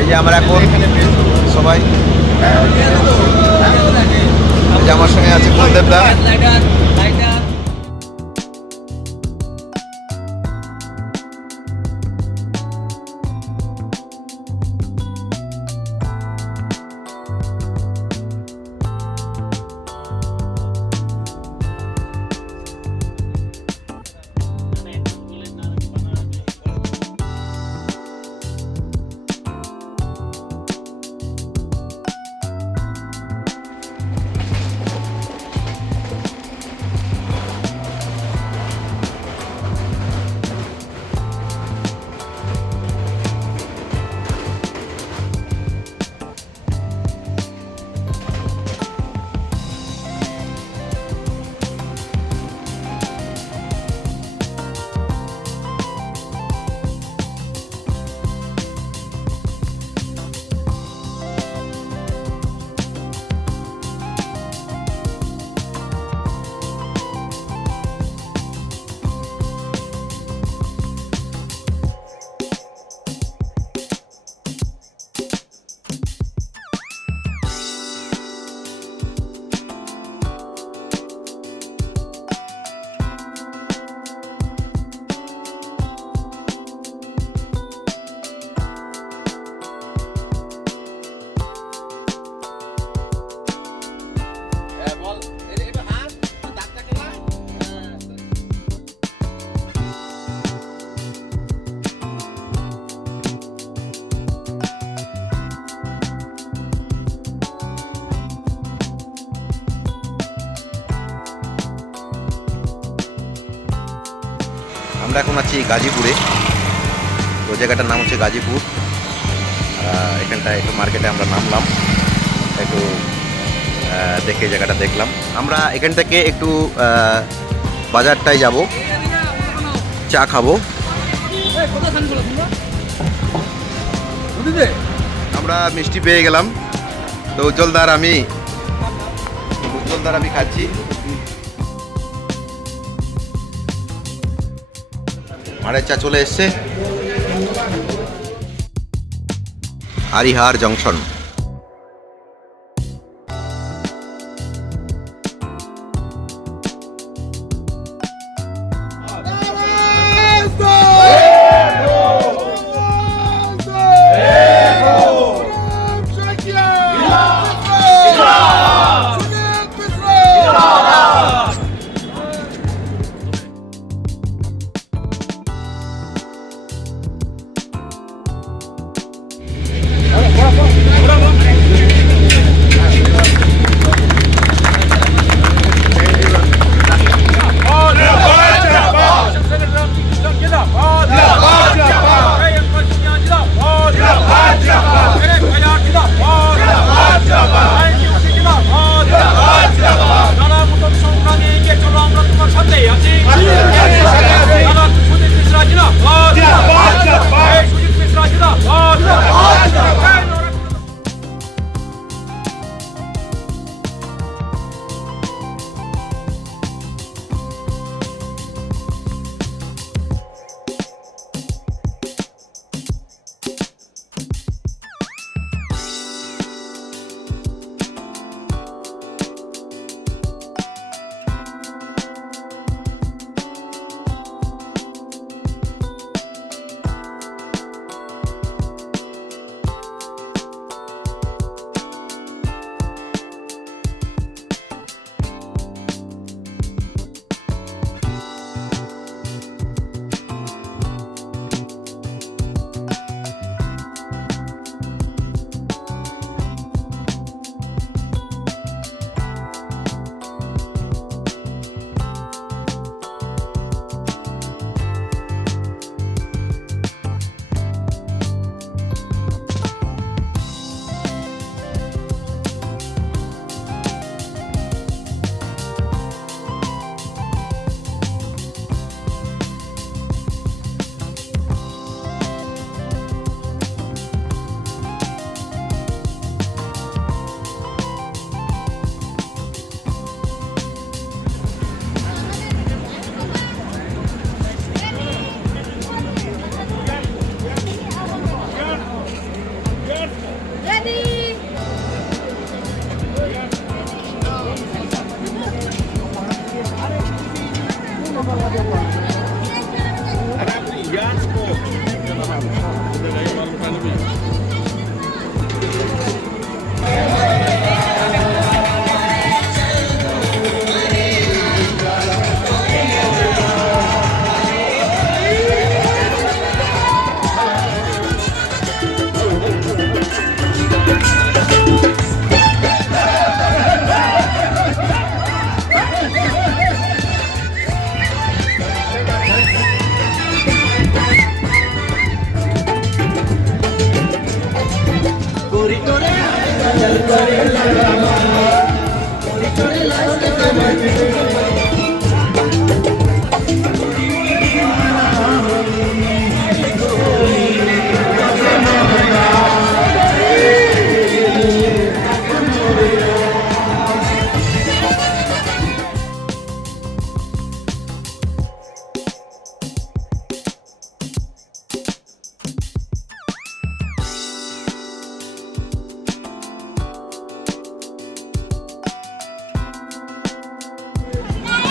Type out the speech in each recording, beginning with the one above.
এই যে আমরা এখন সবাই, এই যে আমার সঙ্গে আছে কুলদেব দা। আমরা এখন আছি গাজীপুরে। তো জায়গাটার নাম হচ্ছে গাজীপুর। এখানটায় একটু মার্কেটে আমরা নামলাম, একটু দেখে জায়গাটা দেখলাম। আমরা এখান থেকে একটু বাজারটায় যাব, চা খাবো। আমরা মিষ্টি পেয়ে গেলাম। তো উজ্জ্বলদার আমি খাচ্ছি। মারের চা চলে এসছে। আরিহার জংশন।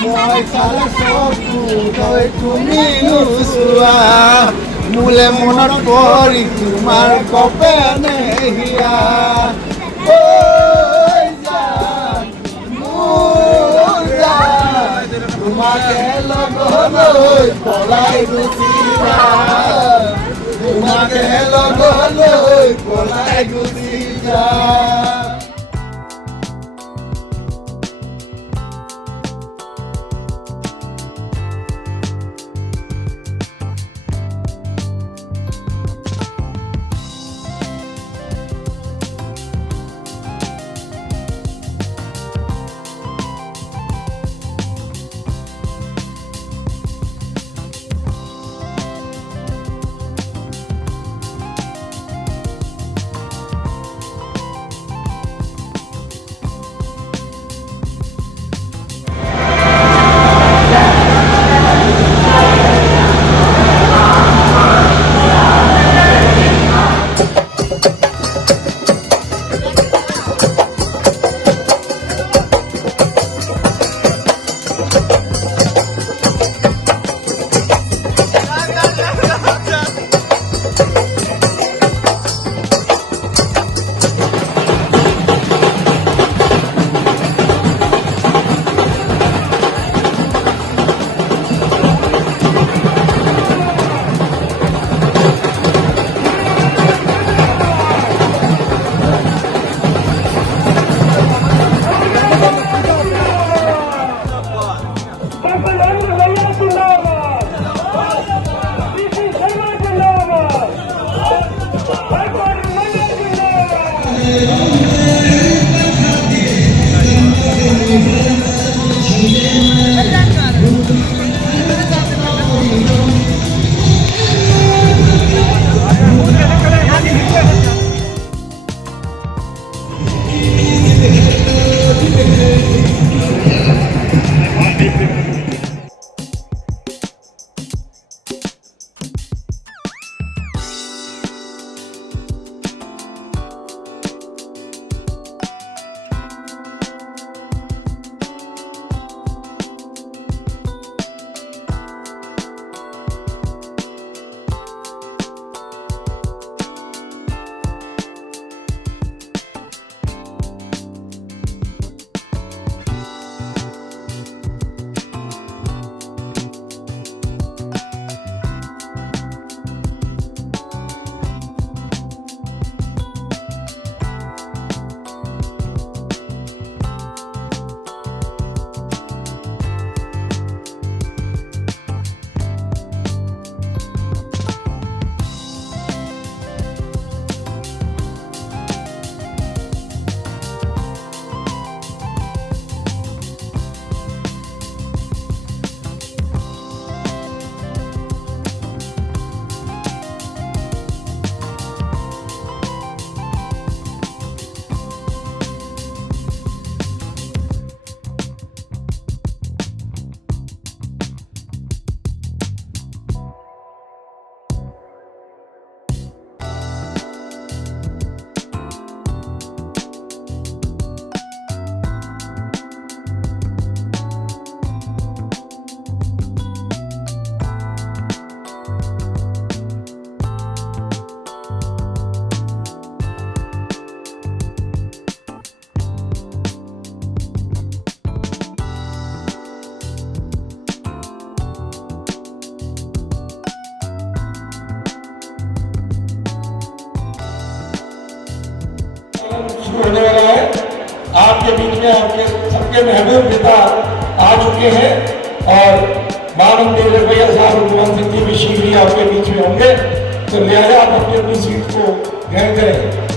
মই চালে চকু তই তুমি নোচোৱা মোলে মনত পৰি তোমাৰ কপেনে হিয়া ঐ জান মোৰ জান তোমাকে লগলৈ পলাই গুচি যাম তোমাকে লগলৈ পলাই গুচি যাম होने वाला है। आपके बीच में आपके सबके महबूब पिता आ चुके हैं और माननीय रवैया साहब रघुवंश सिंह जी भी शीघ्र ही आपके बीच में होंगे, तो लिहाजा आप अपनी अपनी सीट को ग्रहण करें।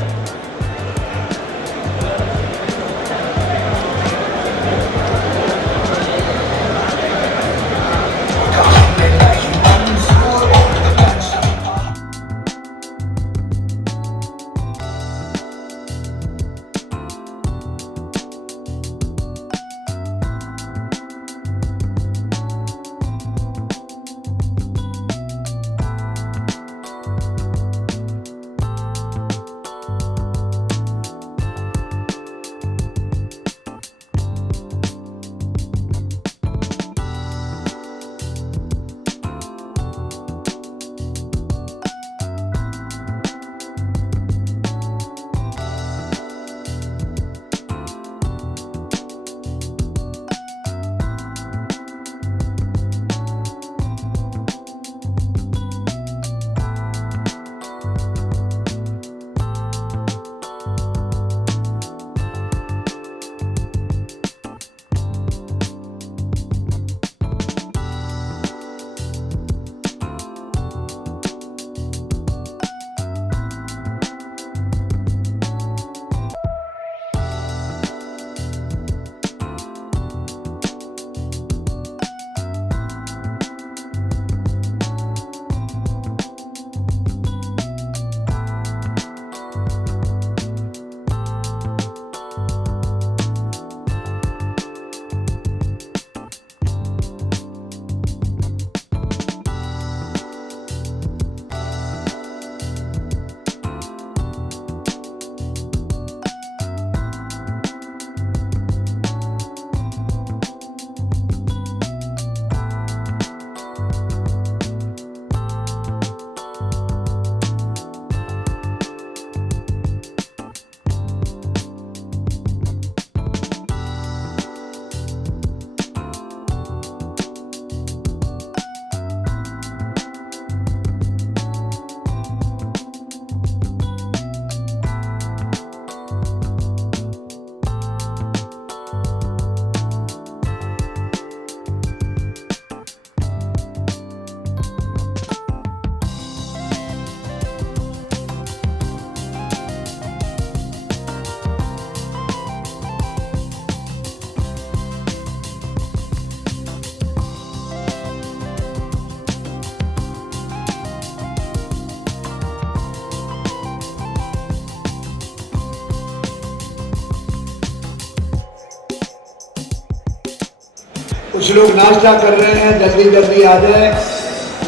कुछ लोग नाश्ता कर रहे हैं, जल्दी जल्दी आ जाए।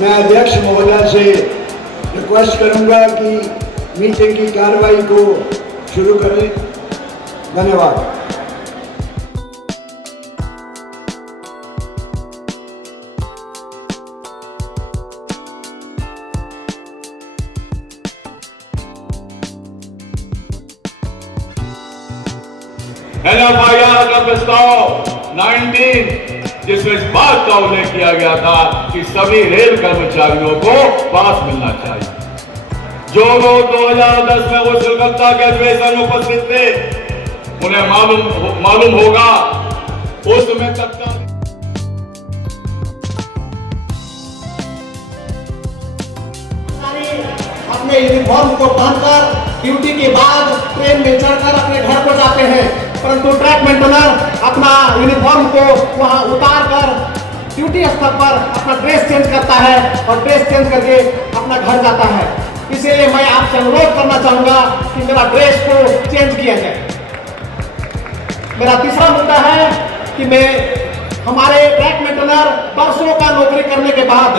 मैं अध्यक्ष महोदय से रिक्वेस्ट करूंगा कि मीटिंग की कार्रवाई को शुरू करें। धन्यवाद। NFIR का प्रस्ताव 19 जिसमें इस बात का उल्लेख किया गया था कि सभी रेल कर्मचारियों को पास मिलना चाहिए। जो लोग 2010 में वो कलकत्ता के अधिवेशन में उपस्थित थे उन्हें मालूम होगा उस समय तक का अपने यूनिफॉर्म को पहनकर ड्यूटी के बाद ट्रेन में चढ़कर अपने घर को जाते हैं, परंतु ट्रैक मेंटेनर अपना यूनिफॉर्म को वहां उतार कर ड्यूटी स्थल पर अपना ड्रेस चेंज करता है और ड्रेस चेंज करके अपना घर जाता है। इसीलिए मैं आपसे अनुरोध करना चाहूंगा कि मेरा ड्रेस को चेंज किया जाए। मेरा तीसरा मुद्दा है कि मैं हमारे ट्रैक मेंटेनर वर्षों का नौकरी करने के बाद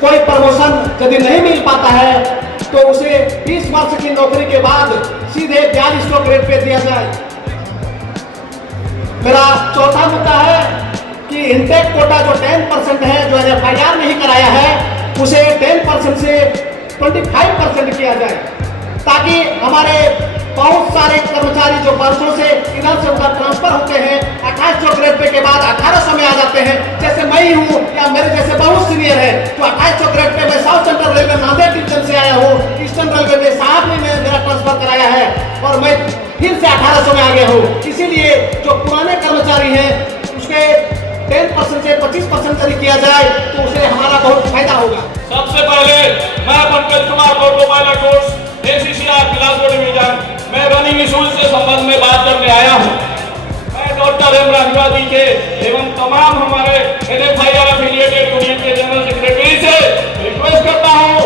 कोई प्रमोशन यदि नहीं मिल पाता है तो उसे 20 वर्ष की नौकरी के बाद सीधे 4200 ग्रेड पे दिया जाए। मेरा चौथा मुद्दा है कि इंटेक कोटा जो 10% है, जो NFIR नहीं कराया है, उसे 10% से 25% किया जाए, ताकि हमारे बहुत सारे कर्मचारी जो वर्षों से इधर से उधर ट्रांसफर होते हैं 2800 ग्रेड पे के बाद 1800 में आ जाते हैं। जैसे मैं ही हूँ या मेरे जैसे बहुत सीनियर है जो 2800 ग्रेड पे, मैं south central railway Nanded division से आया हूँ, ईस्टर्न रेलवे में साहब ने मेरा ट्रांसफर कराया है और मैं फिर से 1800 में आ गया हूँ। इसीलिए जो पुराने कर्मचारी हैं उसके 10% से 25% यदि किया जाए तो उसे हमारा बहुत फायदा होगा। सबसे पहले मैं Pankaj Kumar auto pilot course ACCR Bilaspur division मैं रनिंग स्कूल से संबंध में बात करने आया हूँ। मैं डॉक्टर एम राजवादी के एवं तमाम हमारे NFIR एफिलिएटेड यूनियन के जनरल सेक्रेटरी से रिक्वेस्ट करता हूँ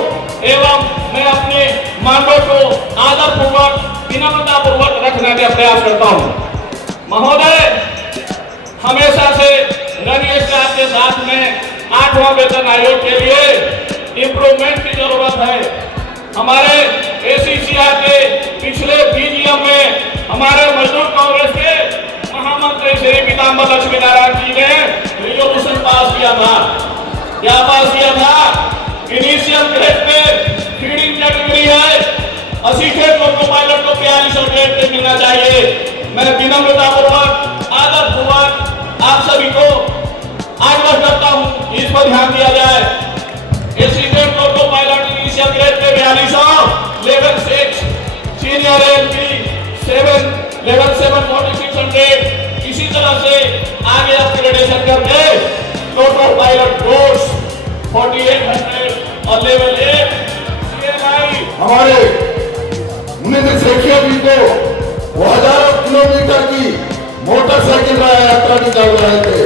एवं मैं अपने मांगों को आदरपूर्वक विनम्रतापूर्वक रखने का प्रयास करता हूँ। महोदय, हमेशा से रनिंग स्टाफ के साथ में 8वां वेतन आयोग के लिए इम्प्रूवमेंट की जरूरत है। हमारे ACCR के पिछले PGM में हमारे मजदूर कांग्रेस के महामंत्री श्री पीताम्बर लक्ष्मी नारायण जी ने रिजोल्यूशन पास किया था। क्या पास किया था? Initial grade pay feeding category है, असिस्टेंट लोको पायलट को 4200 ग्रेड पे मिलना चाहिए। मैं विनम्रतापूर्वक आदरपूर्वक आप सभी को आग्रह करता हूँ इस पर ध्यान दिया जाए। Assistant loco pilot initial grade pay 4200, level 6 senior LP 7 level 7 4600, इसी तरह से आगे अपग्रेडेशन करके टोटल पायलट कोर्स 4800 और लेवल 8 CMI हमारे मुनीन्द्र शेखिया जी को वो हजारों किलोमीटर की मोटरसाइकिल यात्रा निकाल रहे थे।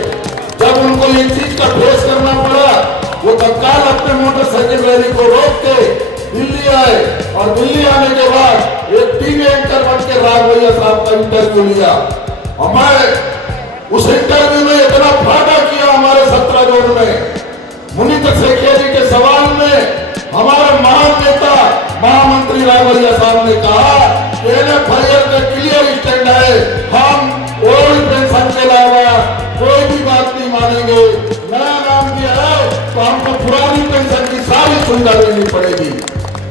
जब उनको ये चीज का फेस करना पड़ा, वो तत्काल अपने मोटरसाइकिल रैली को रोक के दिल्ली आए और दिल्ली आने के बाद एक टीवी एंकर बन के राघवैया साहब का इंटरव्यू लिया। और मैं उस इंटरव्यू में इतना फायदा किया हमारे 17 जोड़ में। मुनीन्द्र शेखिया जी के सवाल में हमारे महान नेता महामंत्री राघवैया साहब ने कहा कि NFIR का क्लियर स्टैंड है, हम ओल्ड पेंशन के अलावा कोई भी बात नहीं मानेंगे। नया नाम दिया है तो हमको पुरानी पेंशन की सारी सुविधा देनी पड़ेगी।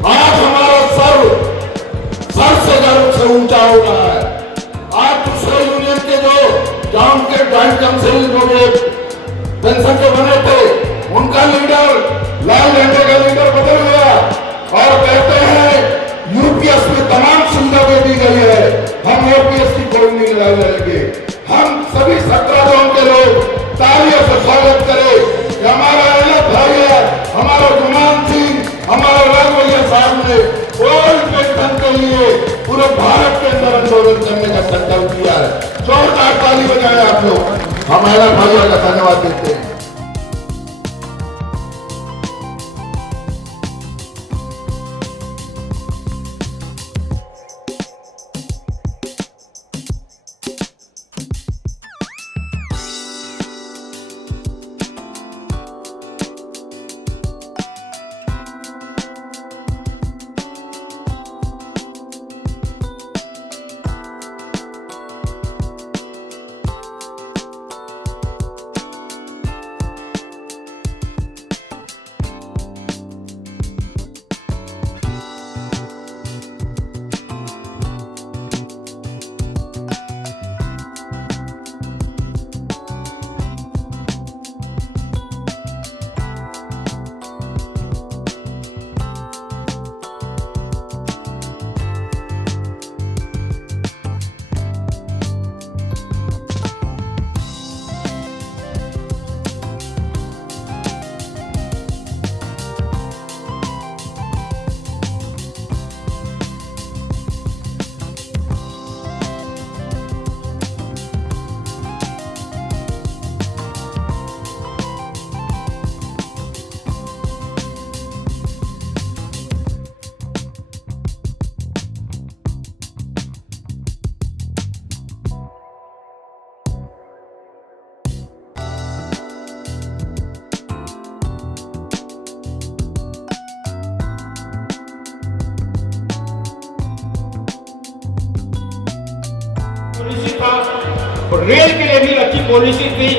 आज हमारा सर से गर्व से ऊंचा हो रहा है। आज दूसरे यूनियन के जो गांव के जॉइंट काउंसिल जो पेंशन के बने थे, उनका लीडर लाल झंडे का लीडर बदल गया और कहते हैं यूपीएस में तमाम सुविधा दे दी गई है, हम OPS की कोई नहीं लड़ेंगे। हम सभी 17 गांव के लोग तालियों से स्वागत करें कि हमारा NFIR, हमारा गुमान सिंह, हमारे राघवैया साहब ने ओल्ड पेंशन के लिए पूरे भारत के अंदर आंदोलन करने का संकल्प किया है। जोरदार ताली बजाएं आप लोग। हम NFIR का धन्यवाद देते हैं। रेल के लिए भी अच्छी पॉलिसी थी।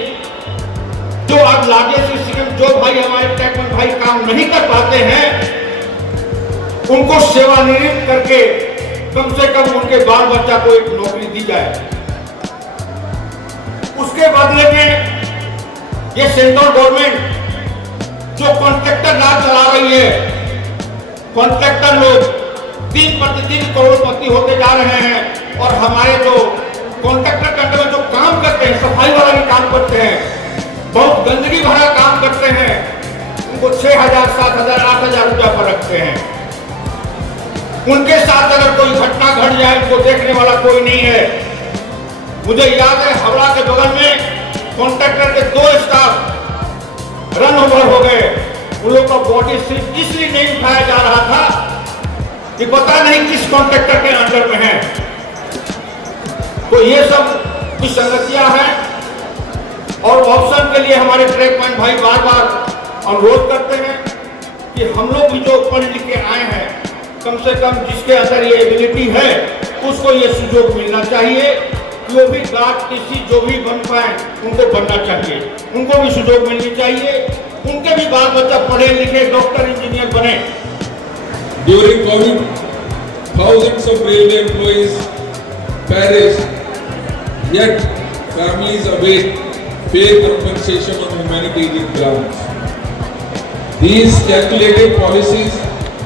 जो अब लार्जेस्ट स्कीम, जो भाई हमारे ट्रैकमैन भाई काम नहीं कर पाते हैं, उनको सेवानिवृत्त करके कम से कम उनके बाल बच्चा को एक नौकरी दी जाए। उसके बदले में ये सेंट्रल गवर्नमेंट जो कॉन्ट्रैक्टर राज चला रही है, कॉन्ट्रैक्टर लोग दिन प्रतिदिन करोड़पति होते जा रहे हैं और हमारे जो कॉन्ट्रैक्टर के अंदर में जो काम करते हैं, सफाई वाला भी काम करते हैं, बहुत गंदगी भरा काम करते हैं, उनको 6,000, 7,000, 8,000 रुपया पर रखते हैं। उनके साथ अगर कोई घटना घट जाए, उनको देखने वाला कोई नहीं है। मुझे याद है हावड़ा के बगल में कॉन्ट्रैक्टर के 2 स्टाफ रन ओवर हो गए। उन लोगों का बॉडी सिर्फ इसलिए नहीं उठाया जा रहा था कि पता नहीं किस कॉन्ट्रैक्टर के अंडर में है। तो ये सब विसंगतियां हैं और ऑप्शन के लिए हमारे ट्रैकमैन भाई बार बार अनुरोध करते हैं कि हम लोग भी जो पढ़ लिख के आए हैं, कम से कम जिसके अंदर ये एबिलिटी है उसको ये सुयोग मिलना चाहिए। जो भी गार्ड किसी जो भी बन पाए उनको बनना चाहिए, उनको भी सुयोग मिलनी चाहिए, उनके भी बाल बच्चा पढ़े लिखे डॉक्टर इंजीनियर बने। During COVID, thousands of railway employees perished, yet families await fair compensation on humanitarian grounds. These calculated policies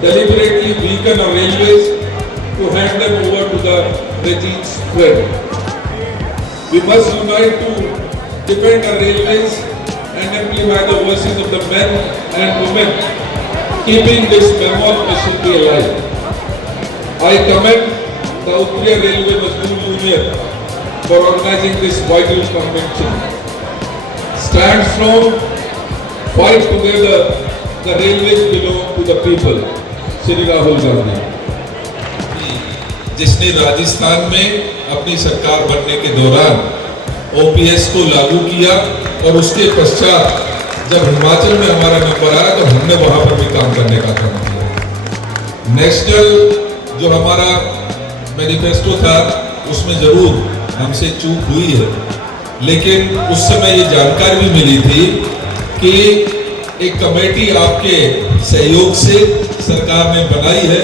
deliberately weaken our railways to hand them over to the regime's will. We must unite to defend our railways and amplify the voices of the men and women keeping this mammoth machinery alive. I commend the Uttariya Railway Mazdoor Union for organizing this vital convention. Stand strong, fight together, the railways belong to the people. Shri Rahul Gandhi, जिसने राजस्थान में अपनी सरकार बनने के दौरान OPS को लागू किया और उसके पश्चात जब हिमाचल में हमारा नंबर आया तो हमने वहां पर भी काम करने का काम किया। नेशनल जो हमारा मैनिफेस्टो था उसमें जरूर हमसे चूक हुई है, लेकिन उस समय ये जानकारी भी मिली थी कि एक कमेटी आपके सहयोग से सरकार ने बनाई है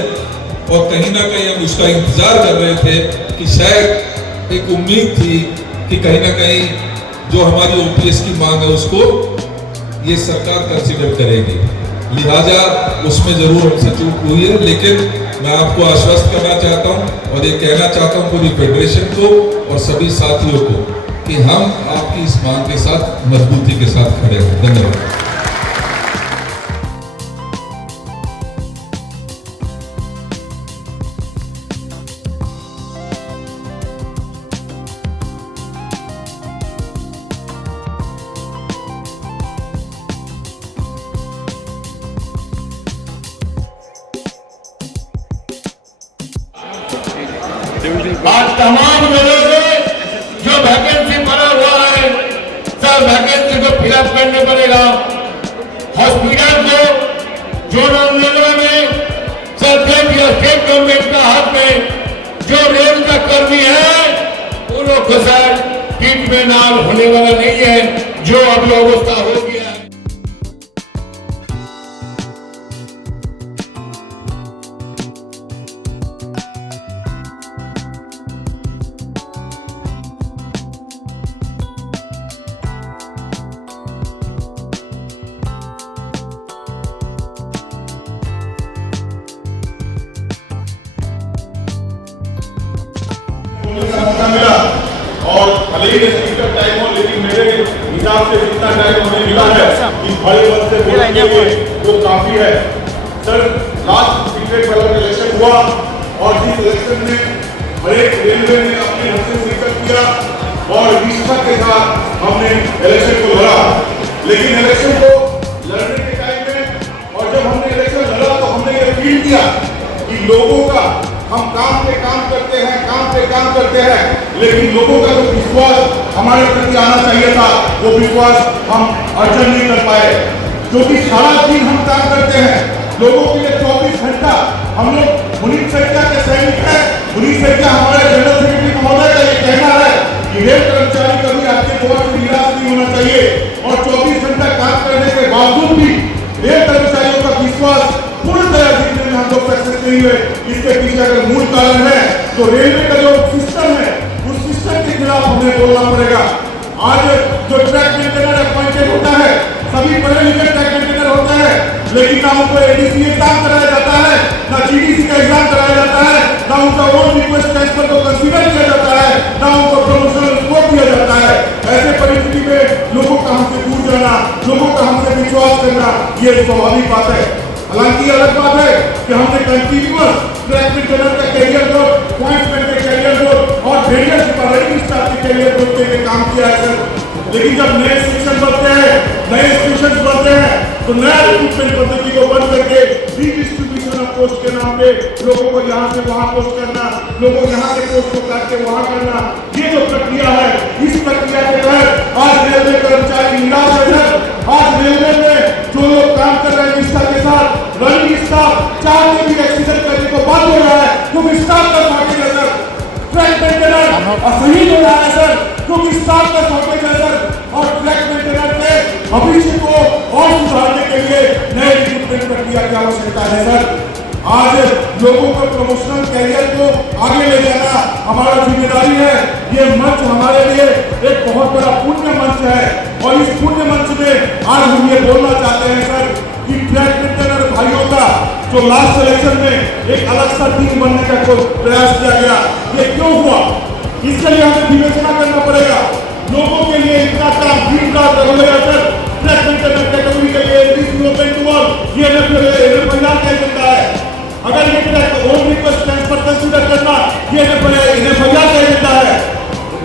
और कहीं ना कहीं हम उसका इंतजार कर रहे थे कि शायद एक उम्मीद थी कि कहीं ना कहीं जो हमारी ओपीएस की मांग है उसको ये सरकार कंसीडर करेगी। लिहाजा उसमें जरूर हमसे चूक हुई है, लेकिन मैं आपको आश्वस्त करना चाहता हूं और ये कहना चाहता हूं पूरी फेडरेशन को और सभी साथियों को कि हम आपकी इस मांग के साथ मजबूती के साथ खड़े हैं। धन्यवाद। आज तमाम जगह से जो वैकेंसी पड़ा हुआ है, सब वैकेंसी को फिलअप करने पड़ेगा। हॉस्पिटल को जोनल रेलवे में सेंट्रल या स्टेट गवर्नमेंट का हाथ में जो रेल का कर्मी है उन लोग को सर पीठ में नाल होने वाला नहीं है, जो अभी अवस्था हो गया है। मिला और भले ही स्पीकर टाइम हो, लेकिन मेरे हिसाब से जितना टाइम हमें मिला है कि बड़े पद से बोलने के लिए वो काफी है। सर, लास्ट सीक्रेट वाला इलेक्शन हुआ और जिस इलेक्शन में हर एक रेलवे ने अपनी हद से शिरकत किया और निष्ठा के साथ हमने इलेक्शन को लड़ा, लेकिन इलेक्शन को लड़ने के टाइम में और जब हमने इलेक्शन लड़ा तो हमने ये फील किया कि लोगों का हम काम पे काम करते हैं, लेकिन लोगों का जो विश्वास हमारे प्रति आना चाहिए था वो विश्वास हम अर्जन नहीं कर पाए। क्योंकि सारा दिन हम काम करते हैं लोगों के लिए, 24 घंटा हम लोग मुनीष सैकिया के सैनिक हैं। मुनीष सैकिया हमारे जनरल सेक्रेटरी महोदय का ये कहना है कि कि रेल कर्मचारी कभी आपके द्वार से निराश नहीं होना चाहिए और 24 घंटा काम करने के बावजूद भी रेल कर्मचारियों का विश्वास पूर्णतः जीतने में हम लोग सक्सेस नहीं हुए। इसके पीछे अगर मूल कारण है तो रेलवे का जो सिस्टम है उस सिस्टम के खिलाफ हमें बोलना पड़ेगा। आज जो ट्रैक मेंटेनर अपॉइंटेड होता है सभी पढ़े लिखे ट्रैक मेंटेनर होते हैं, लेकिन ना उनको एडीसी एग्जाम कराया जाता है, ना जीडीसी का एग्जाम कराया जाता है, ना उनका ओन रिक्वेस्ट ट्रांसफर को कंसीडर किया जाता है, ना उनको प्रमोशनल स्कोप दिया जाता है। ऐसे परिस्थिति में लोगों का हमसे दूर जाना, लोगों का हमसे विश्वास करना ये स्वाभाविक बात है। हालांकि अलग बात है कि हमने कंटिन्यूअस ट्रैक मेंटेनर का कैरियर ग्रोथ, पॉइंट्समैन के कैरियर ग्रोथ और भेड़िया सिपाही स्टाफ के कैरियर ग्रोथ के लिए काम किया है सर। लेकिन जब नए स्टेशन बनते हैं, नए स्टेशन बनते हैं तो नया रिक्रूटमेंट पद्धति को बंद करके रीडिस्ट्रीब्यूशन ऑफ पोस्ट के नाम पे लोगों को यहाँ से वहाँ पोस्ट करना, लोगों को यहाँ के पोस्ट को काट के वहाँ करना, ये जो प्रक्रिया है इस प्रक्रिया के तहत आज रेलवे कर्मचारी निराश है। आज रेलवे में जो लोग काम कर रहे हैं निष्ठा के साथ, रनिंग स्टाफ चाहते भी एक्सीडेंट करने को बाध्य हो रहा है क्योंकि स्टाफ का शॉर्टेज है सर। ट्रैक मेंटेनर असही हो रहा है सर क्योंकि स्टाफ का शॉर्टेज है सर। और ट्रैक मेंटेनर के भविष्य को और सुधारने के लिए नए रिक्रूटमेंट प्रक्रिया की आवश्यकता है सर। आज लोगों को प्रमोशनल कैरियर को आगे ले जाना हमारा जिम्मेदारी है। ये मंच हमारे लिए एक बहुत बड़ा पुण्य मंच है और इस पुण्य मंच में आज हम ये बोलना चाहते हैं सर कि ट्रैक मेंटेनर भाइयों का जो लास्ट इलेक्शन में एक अलग सा टीम बनने का प्रयास किया गया, ये क्यों हुआ इसके लिए हमें विवेचना करना पड़ेगा। लोगों के लिए इतना काम दिन रात रहेगा सर। ट्रैक मेंटेनर कैटेगरी के लिए ये एनएफआईआर का एजेंडा है। अगर ये track own request transfer consider करना ये एनएफआईआर का एजेंडा है।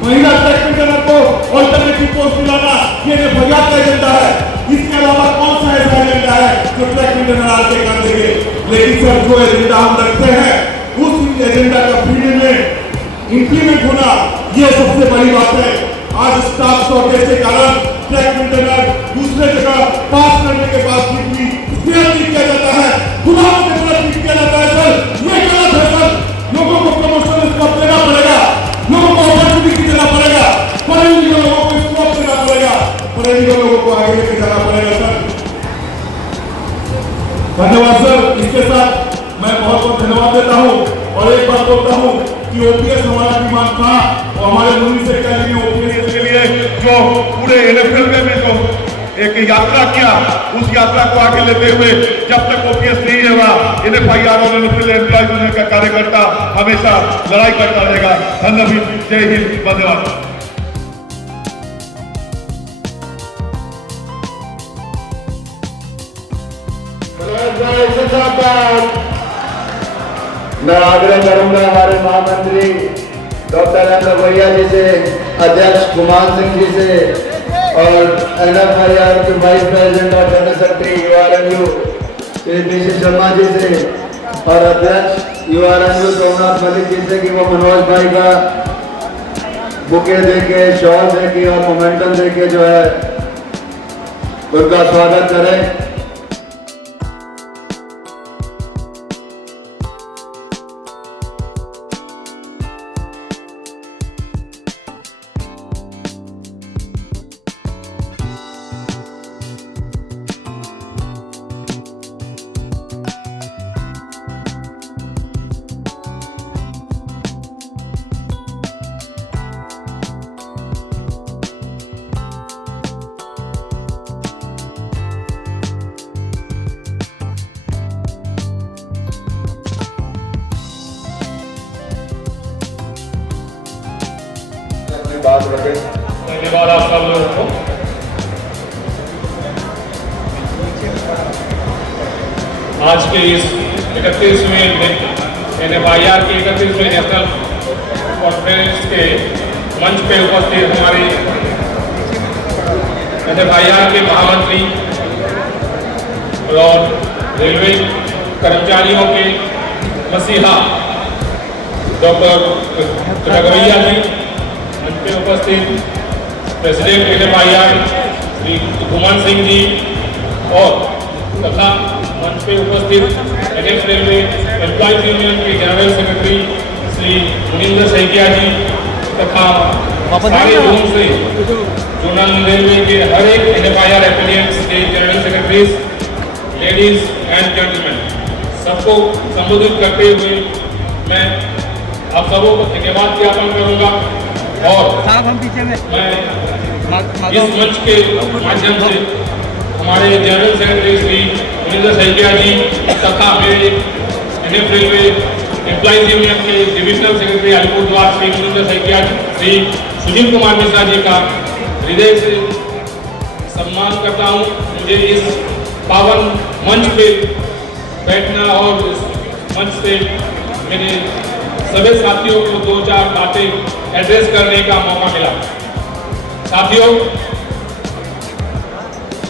महिला ट्रैक मेंटेनर को ऑल्टरनेटिव पोस्ट दिलाना ये एनएफआईआर का एजेंडा है। इसके अलावा कौन सा ऐसा एजेंडा है जो ट्रैक मेंटेनर आज के कर देंगे। लेकिन सर जो एजेंडा हम रखते हैं उस एजेंडा का फील्ड में इंप्लीमेंट होना ये सबसे बड़ी बात है। आज स्टाफ शॉर्टेज के कारण ट्रैक मेंटेनर दूसरे जगह पास करने के बाद भी फेल नहीं किया जाता है, गुलाम की तरफ नहीं किया जाता है सर। ये गलत है सर। लोगों को प्रमोशन स्कोप देना पड़ेगा, लोगों को अपॉर्चुनिटी देना पड़ेगा, पढ़े लिखे लोगों को स्कोप देना पड़ेगा, पढ़े लिखे लोगों को आगे लेके जाना पड़ेगा सर। धन्यवाद सर। इसके साथ मैं बहुत बहुत धन्यवाद देता हूँ और एक बात बोलता हूँ कि ओपीएस हमारा डिमांड था और हमारे मुनि से क्या ओपीएस के लिए जो पूरे एनएफएल में जो एक यात्रा किया उस यात्रा को आगे लेते हुए जब तक ओपीएस नहीं होगा एनएफआईआर और एनएफएल एम्प्लॉय यूनियन का कार्यकर्ता हमेशा लड़ाई करता रहेगा। धन्यवाद। जय हिंद। धन्यवाद। मैं आग्रह करूंगा हमारे महामंत्री डॉक्टर नरेंद्र भैया जी से, अध्यक्ष कुमार सिंह जी से और एनएफआईआर के वाइस प्रेसिडेंट और general secretary URNU Shri PC Sharma ji से और अध्यक्ष यूआरएनयू सोमनाथ मलिक जी से कि वो मनोज भाई का बुके देके, शॉल देके और मोमेंटम देके जो है उनका स्वागत करें। बात रखें। धन्यवाद आप सब लोगों को। आज के इस 31वें एनएफआईआर के 31वें नेशनल कॉन्फ्रेंस के मंच पे उपस्थित हमारे एनएफआईआर के महामंत्री और रेलवे कर्मचारियों के मसीहा डॉक्टर रघुवैया जी, मंच पे उपस्थित प्रेसिडेंट एनएफआईआर श्री कुमार सिंह जी और तथा मंच पे उपस्थित एनएफ रेलवे एम्प्लॉयज यूनियन के जनरल सेक्रेटरी श्री मुनिंदर सैकिया जी, तथा सारे जोन से जोनल रेलवे के हर एक NFIR एफिलिएट्स के general secretaries, ladies and gentleman, सबको संबोधित करते हुए मैं आप सबों को धन्यवाद ज्ञापन करूंगा और मैं इस मंच के माध्यम से हमारे जनरल सेक्रेटरी श्री मुनिंदर सैकिया जी तथा मेरे NF रेलवे एम्प्लॉइज यूनियन के डिविजनल सेक्रेटरी अलीपुरद्वार श्री मुनिंदर सैकिया जी, श्री सुजीव कुमार मिश्रा जी का हृदय से सम्मान करता हूँ। मुझे इस पावन मंच पे बैठना और इस मंच से मेरे सभी साथियों को दो चार बातें एड्रेस करने का मौका मिला। साथियों,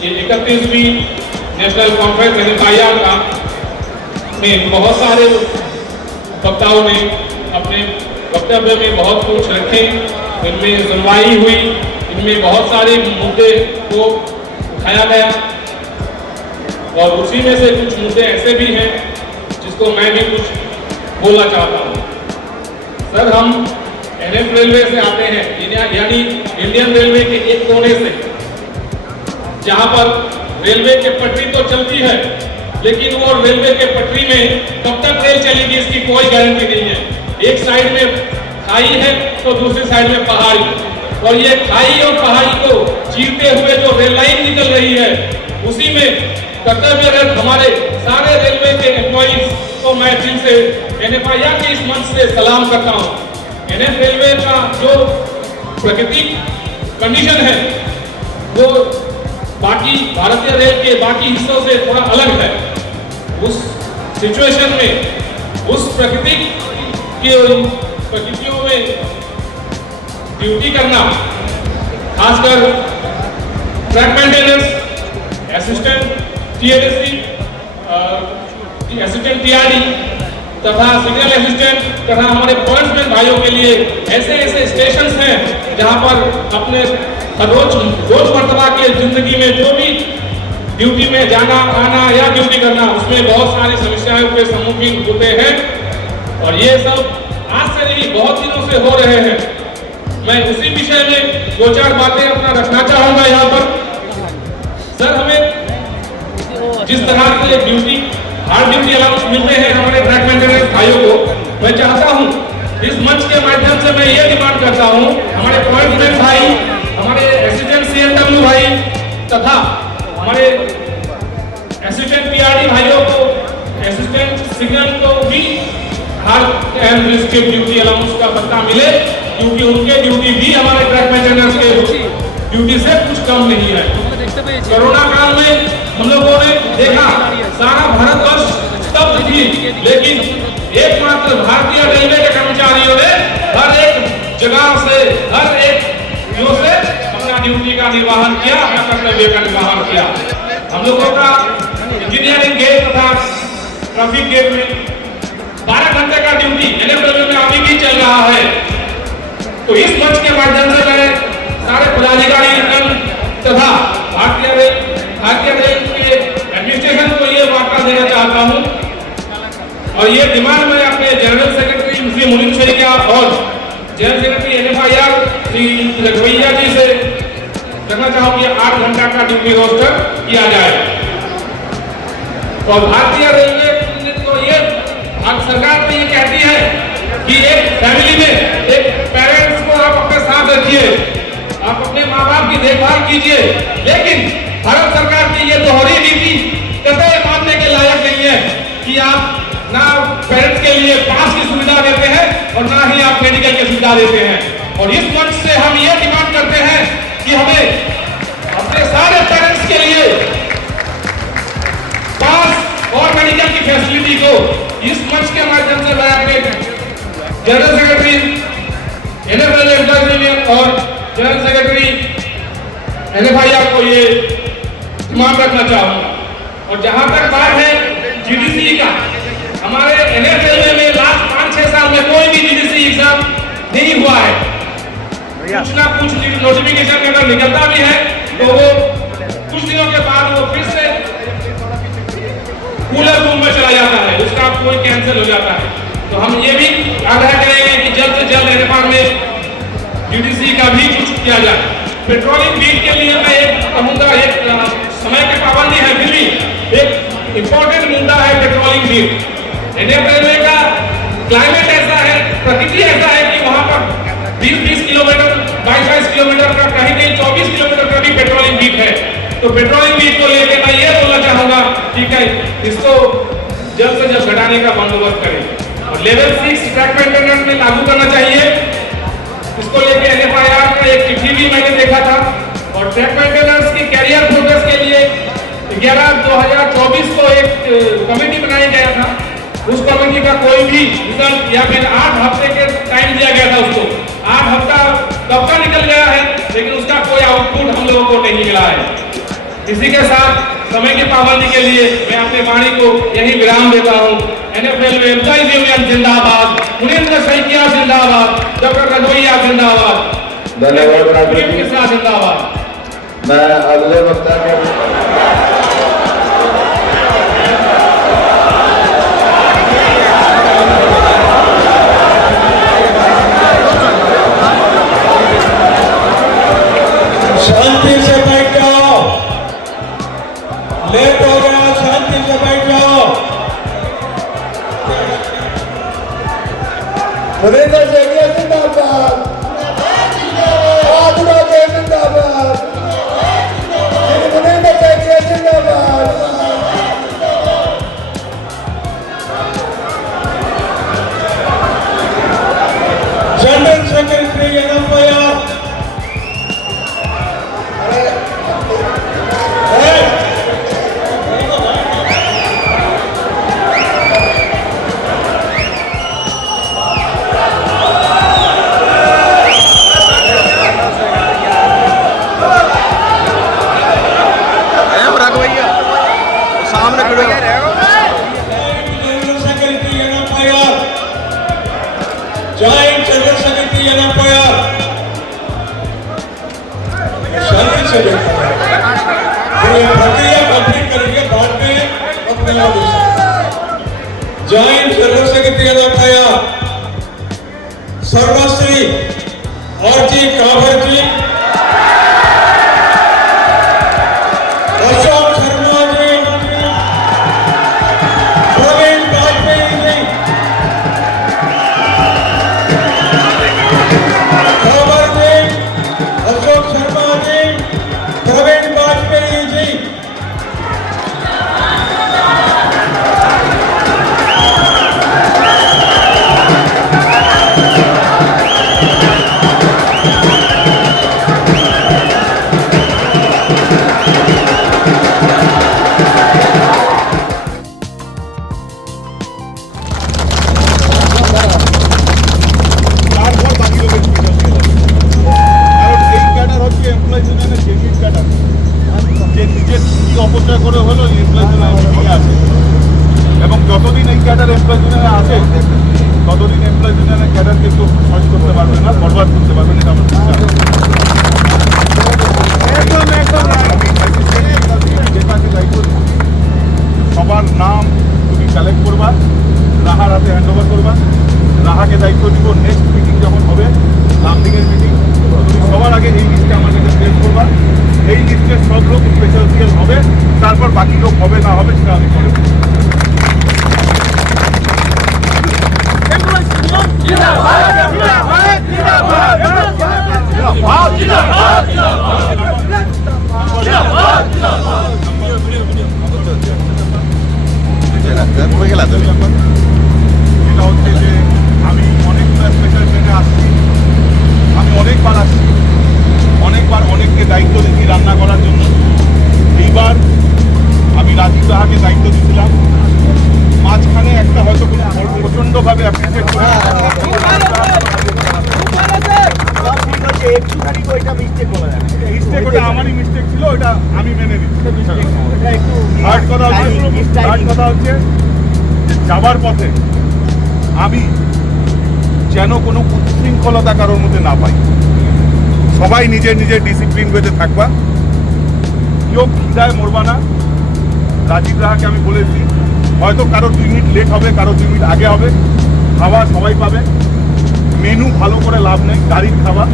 ये 31वीं नेशनल कॉन्फ्रेंस NFIR का में बहुत सारे वक्ताओं ने अपने वक्तव्य में बहुत कुछ रखे, इनमें सुनवाई हुई, इनमें बहुत सारे मुद्दे को उठाया गया और उसी में से कुछ मुद्दे ऐसे भी हैं जिसको मैं भी कुछ बोलना चाहता हूँ। सर, हम NF रेलवे से आते हैं, यानी इंडियन रेलवे के एक कोने से, जहां पर रेलवे के पटरी तो चलती है, लेकिन वो रेलवे के पटरी में कब तक रेल चलेगी इसकी कोई गारंटी नहीं है। एक साइड में खाई है तो दूसरी साइड में पहाड़ी, और ये खाई और पहाड़ी को चीरते हुए जो रेल लाइन निकल रही है, उसी में कर्तव्यरत हमारे सारे रेलवे के एम्प्लॉइज को मैं दिल से NFIR के इस मंच से सलाम करता हूँ। NF रेलवे का जो प्राकृतिक कंडीशन है वो बाकी भारतीय रेल के बाकी हिस्सों से थोड़ा अलग है। उस सिचुएशन में, उस प्रकृतियों में ड्यूटी करना, खासकर track maintenance, assistant TLSC, assistant TRD तथा सिग्नल असिस्टेंट तथा हमारे पॉइंट्समैन भाइयों के लिए ऐसे ऐसे स्टेशंस हैं जहां पर अपने रोजमर्रा के जिंदगी में जो भी ड्यूटी में जाना आना या ड्यूटी करना, उसमें बहुत सारी समस्याओं के सम्मुखीन होते हैं और ये सब आज से नहीं बहुत दिनों से हो रहे हैं। मैं उसी विषय में दो चार बातें अपना रखना चाहूंगा यहाँ पर। सर, हमें जिस तरह से ड्यूटी हार्ड ड्यूटी अलाउंस मिलते हैं हमारे ट्रैक मेंटेनेंस भाइयों को, मैं चाहता हूँ इस मंच के माध्यम से मैं ये डिमांड करता हूँ हमारे पॉइंट्समैन भाई, हमारे असिस्टेंट CNW भाई तथा हमारे असिस्टेंट TRD भाइयों को, असिस्टेंट सिग्नल को भी hard and restrict duty allowance का भत्ता मिले, क्योंकि उनके ड्यूटी भी हमारे ट्रैक मेंटेनेंस के ड्यूटी से कुछ कम नहीं है। कोरोना काल में हम लोगों ने देखा सारा भारतवर्ष स्तब्ध थी, लेकिन एकमात्र भारतीय रेलवे के कर्मचारियों ने हर एक जगह से, हर एक जो से अपना ड्यूटी का निर्वहन किया, अपना कर्तव्य का निर्वहन किया। हम लोगों का इंजीनियरिंग गेट तथा ट्रैफिक गेट में 12 घंटे का ड्यूटी NF रेलवे में अभी भी चल रहा है। तो इस मंच के माध्यम से मैं सारे पदाधिकारी तथा भारतीय रेल के एडमिनिस्ट्रेशन को ये वार्ता देना चाहता हूँ और ये डिमांड मैं अपने जनरल सेक्रेटरी श्री मुनिंदर सैकिया और general secretary NFIR Shri Raghuvaiah ji से रखना चाहूँ कि 8 घंटा का ड्यूटी रोस्टर किया जाए। और भारतीय रेलवे तो ये सरकार तो ये कहती है कि एक फैमिली में एक पेरेंट्स को आप अपने साथ रखिए, आप अपने माँ बाप की देखभाल कीजिए, लेकिन भारत सरकार की ये दोहरी नीति कतई मानने के लायक नहीं है कि आप ना पेरेंट्स के लिए पास की सुविधा देते हैं और ना ही आप मेडिकल की सुविधा देते हैं। और इस मंच से हम ये डिमांड करते हैं कि हमें अपने सारे पेरेंट्स के लिए पास और मेडिकल की फैसिलिटी को इस मंच के माध्यम से मैं अपने general secretary NF railway employees union और जनरल सेक्रेटरी NFIR को ये डिमांड रखना चाहूंगा। और जहां तक बात है GDC का, हमारे NF रेलवे में लास्ट 5-6 साल में कोई भी GDC एग्जाम नहीं हुआ है। कुछ ना कुछ नोटिफिकेशन अगर निकलता भी है तो वो कुछ दिनों के बाद वो फिर से कूलर रूम में चला जाता है, उसका कोई कैंसिल हो जाता है। तो हम ये भी आग्रह करेंगे कि जल्द से जल्द NFIR में जीडीसी का भी कुछ किया जाए। पेट्रोलिंग बीट के लिए मैं एक कहूँगा, एक समय की पाबंदी है, फिर भी एक इम्पोर्टेंट मुद्दा है पेट्रोलिंग बीट। इंडियन रेलवे का क्लाइमेट ऐसा है, प्रकृति ऐसा है कि वहाँ पर 20-20 किलोमीटर, 22-22 किलोमीटर का, कहीं कहीं 24 किलोमीटर का भी पेट्रोलिंग बीट है। तो पेट्रोलिंग बीट को लेकर मैं ये बोलना चाहूँगा कि इसको जल्द से जल्द घटाने का बंदोबस्त करें और लेवल 6 ट्रैक मेंटेनेंस में लागू करना चाहिए। इसको लेके NFIR का एक चिट्ठी भी मैंने देखा था और ट्रैक मेंटेनेंस की कैरियर प्रोग्रेस के लिए 11/2024 को एक कमेटी बनाया गया था। उस कमेटी का कोई भी रिजल्ट या फिर 8 हफ्ते के टाइम दिया गया था उसको, 8 हफ्ता कब का निकल गया है, लेकिन उसका कोई आउटपुट हम लोगों को नहीं मिला है। इसी के साथ समय की पाबंदी के लिए मैं अपने वाणी को यही विराम देता हूँ। NFL एम्प्लॉइज यूनियन जिंदाबाद, मुनींद्र शैकिया जिंदाबाद, डॉक्टर रजोइया जिंदाबाद, धन्यवाद कृष्णा जिंदाबाद। मैं अगले वक्ता के शांति से बैठ जाओ, लेट हो गया, शांति से बैठ जाओ। मुनींद्र शैकिया जिंदाबाद, आगरा के जिंदाबाद, मुनींद्र शैकिया जिंदाबाद। जनरल सेक्रेटरी NFIR सामने खड़े हो। General secretary NFIR, joint general secretary NFIR, शांति से बैठो। ये प्रक्रिया कंप्लीट करेंगे, बाद में अपने आदेश। जॉइंट जनरल सेक्रेटरी NFIR सर्वश्री और जी काभर जी, अशोक शर्मा जी, प्रवीण वाजपेयी जी, काभर जी, अशोक शर्मा जी, प्रवीण वाजपेयी जी, অপচয় করে হলো এমপ্লয়ি নিয়ে আসে এবং যতদিন এই ক্যাডার এমপ্লয়ি ইউনিয়নে আসে ততদিন এমপ্লয়ি ইউনিয়নের ক্যাডার কিন্তু সহজ করতে পারবে না, বরবাদ করতে পারবে না। এটা আমার বিশ্বাস। যেটাকে দায়িত্ব সবার নাম তুমি কালেক্ট করবা, রাহার হাতে হ্যান্ড ওভার করবা। রাহাকে দায়িত্ব দিব নেক্সট মিটিং যখন হবে, লামডিংয়ের মিটিং, তুমি সবার আগে এই লিস্টে আমার কাছে প্রেস করবা। এই লিস্টের সব লোক স্পেশাল সিএল হবে, তারপর বাকি লোক হবে না হবে সেটা আমি করে দেবো। পড়ে গেলা তুমি। এটা হচ্ছে যে আমি অনেকগুলো স্পেশাল ট্রেনে আসছি, আমি অনেকবার আসছি, অনেকবার অনেককে দায়িত্ব দিচ্ছি রান্না করার জন্য। এইবার আমি রাজীব রাহাকে দায়িত্ব দিয়েছিলাম, মাঝখানে একটা হয়তো কোনো প্রচণ্ডভাবে অ্যাপ্রিসিয়েট করে মিস্টেক, ওটা আমারই মিস্টেক ছিল, ওটা আমি মেনে নিচ্ছি। থার্ড কথা হচ্ছে যে যাবার পথে আমি যেন কোনো উচ্ছৃঙ্খলতা কারোর মধ্যে না পাই। সবাই নিজের নিজের ডিসিপ্লিন বেঁধে থাকবা, কেউ খিদায় মরবা না। রাজীব রাহাকে আমি বলেছি, হয়তো কারো 2 মিনিট লেট হবে, কারো 2 মিনিট আগে হবে, খাওয়া সবাই পাবে। মেনু ভালো করে লাভ নেই, গাড়ির খাবার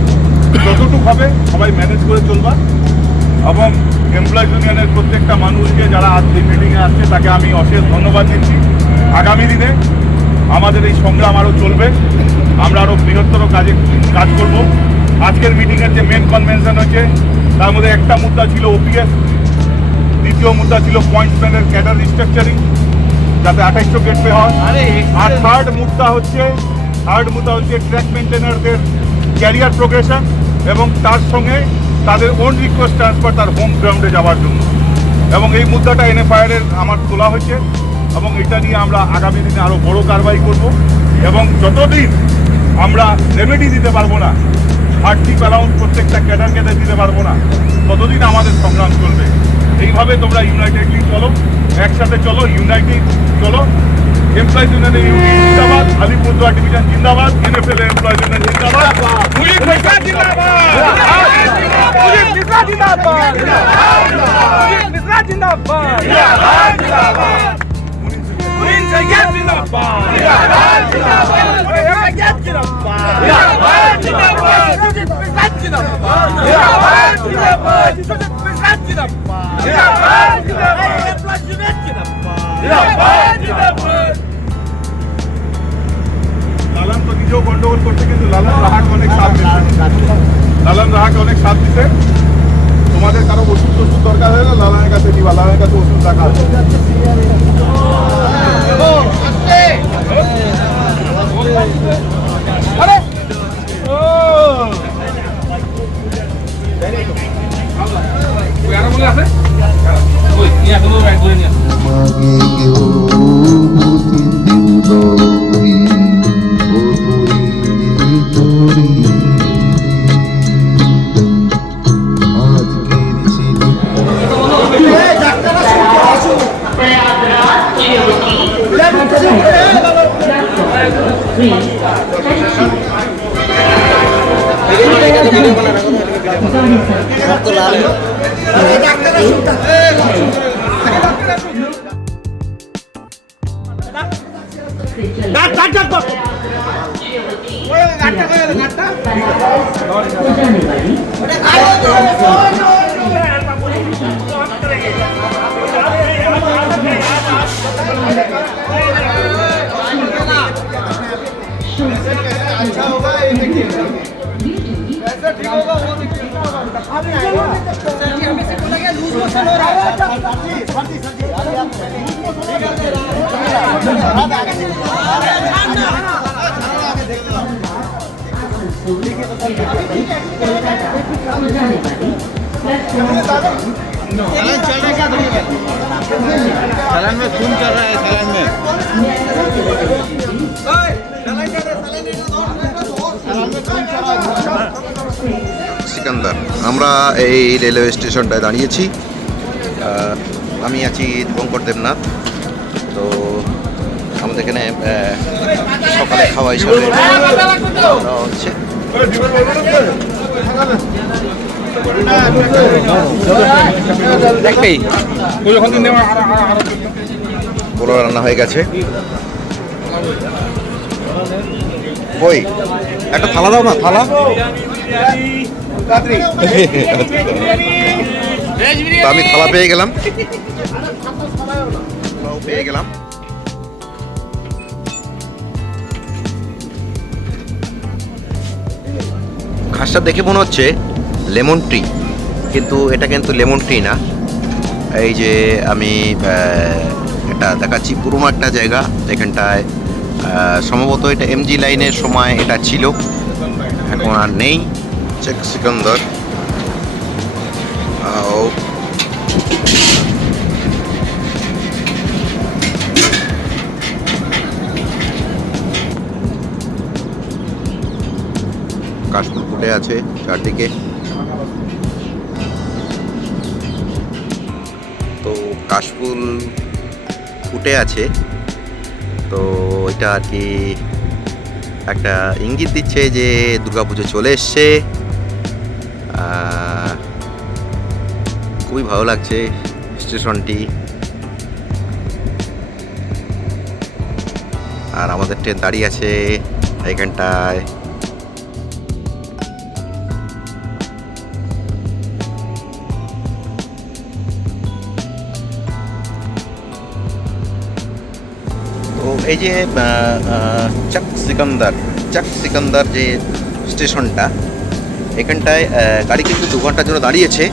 যতটুকু হবে সবাই ম্যানেজ করে চলবা। এবং এমপ্লয়িজ ইউনিয়নের প্রত্যেকটা মানুষকে যারা আজ এই মিটিংয়ে আসছে তাকে আমি অশেষ ধন্যবাদ দিচ্ছি। আগামী দিনে আমাদের এই সংগ্রাম আরও চলবে, আমরা আরও বৃহত্তর কাজ করব। আজকের মিটিংয়ের যে মেন কনভেনশন হচ্ছে তার মধ্যে একটা মুদ্রা ছিল ওপিএস, দ্বিতীয় মুদ্রা ছিল পয়েন্টস ম্যানের ক্যাডার রিস্ট্রাকচারিং যাতে 2800 গেট পে হয়, আর থার্ড মুদ্রা হচ্ছে ট্র্যাক মেনটেনারদের ক্যারিয়ার প্রোগ্রেশন এবং তার সঙ্গে তাদের ওন রিকোয়েস্ট ট্রান্সফার তার হোম গ্রাউন্ডে যাওয়ার জন্য। এবং এই মুদ্রাটা এনএফআইআর আমার তোলা হয়েছে এবং এটা নিয়ে আমরা আগামী দিনে আরও বড় কারবাই করব। এবং যতদিন আমরা রেমেডি দিতে পারবো না, হার্টলিপ অ্যালাউন্স প্রত্যেকটা ক্যাডারকে দিতে পারবো না, ততদিন আমাদের সংগ্রাম চলবে। এইভাবে তোমরা ইউনাইটেডলি চলো, একসাথে চলো, ইউনাইটেড চলো। এমপ্লয়িজ ইউনিয়নের জিন্দাবাদ, আলিপুরদুয়ার ডিভিশন জিন্দাবাদ, এনএফএল এমপ্লয়িজ ইউনিয়ন জিন্দাবাদ, মুজিব মিত্রা জিন্দাবাদ, মুজিব মিত্রা জিন্দাবাদ, মুজিব মিত্রা জিন্দাবাদ, মুজিব সৈয়দ জিন্দাবাদ, জিন্দাবাদ জিন্দাবাদ, সৈয়দ জিন্দাবাদ, জিন্দাবাদ জিন্দাবাদ, মুজিব মিত্রা জিন্দাবাদ, জিন্দাবাদ জিন্দাবাদ, সৈয়দ মিত্রা জিন্দাবাদ, জিন্দাবাদ জিন্দাবাদ, এমপ্লয়িজ ইউনিয়ন জিন্দাবাদ, জিন্দাবাদ জিন্দাবাদ। লালন তো নিজেও গন্ডগোল করছে, কিন্তু লালন রাহাকে অনেক সাথ দিতে। তোমাদের কারো ওষুধ দরকার হলে লালনের কাছে দিবা, লালনের কাছে ওষুধ রাখা আছে। सैलान में खून चल रहा है, सैलान में। সিকান্দার, আমরা এই রেলওয়ে স্টেশনটায় দাঁড়িয়েছি। আমি আছি দীপঙ্কর দেবনাথ। তো আমাদের এখানে সকালে খাওয়া হিসাবে দেওয়া হচ্ছে। পোলো রান্না হয়ে গেছে। ওই একটা থালা দাও না, থালা। তো আমি থালা পেয়ে গেলাম, ঘাসটা দেখে মনে হচ্ছে লেমন ট্রি, কিন্তু এটা কিন্তু লেমন ট্রি না। এই যে আমি এটা দেখাচ্ছি, পুরোনো একটা জায়গা, এখানটায় সম্ভবত এটা এমজি লাইনের সময় এটা ছিল, এখন আর নেই। চেক সিকান্দার। কাশফুল ফুটে আছে চারদিকে। তো কাশফুল ফুটে আছে, তো এটা আর কি একটা ইঙ্গিত দিচ্ছে যে দুর্গাপুজো চলে এসছে। খুবই ভালো লাগছে স্টেশনটি। আর আমাদের ট্রেন দাঁড়িয়ে আছে এখানটায়। এই যে চাক সিকান্দার যে স্টেশনটা, এখানটায় গাড়ি কিন্তু 2 ঘন্টার জন্য দাঁড়িয়েছে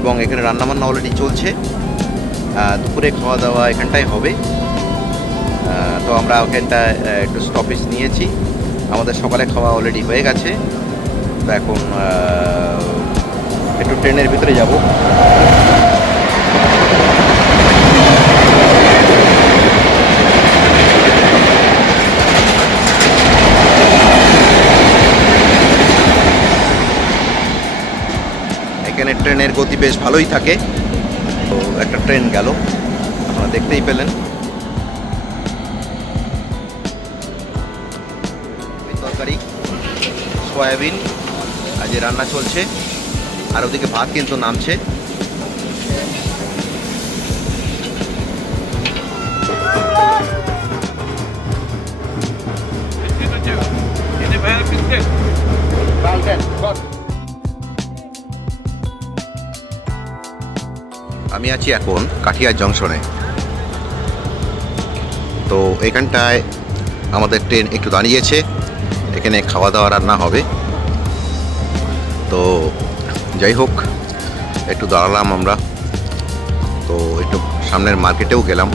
এবং এখানে রান্নাবান্না অলরেডি চলছে। দুপুরে খাওয়া দাওয়া এখানটায় হবে। তো আমরা ওখানটায় একটু স্টপেজ নিয়েছি। আমাদের সকালে খাওয়া অলরেডি হয়ে গেছে। তো এখন একটু ট্রেনের ভিতরে যাব। এখানে ট্রেনের গতি বেশ ভালোই থাকে। তো একটা ট্রেন গেল, আপনারা দেখতেই পেলেন। তরকারি, সয়াবিন আজ রান্না চলছে, আর ওদিকে ভাত কিন্তু নামছে। আমি আছি এখন কাঠিয়া জংশনে। তো এখানটায় আমাদের ট্রেন একটু দাঁড়িয়েছে, এখানে খাওয়া দাওয়া রান্না হবে। তো যাই হোক, একটু দাঁড়ালাম আমরা। তো একটু সামনের মার্কেটেও গেলাম।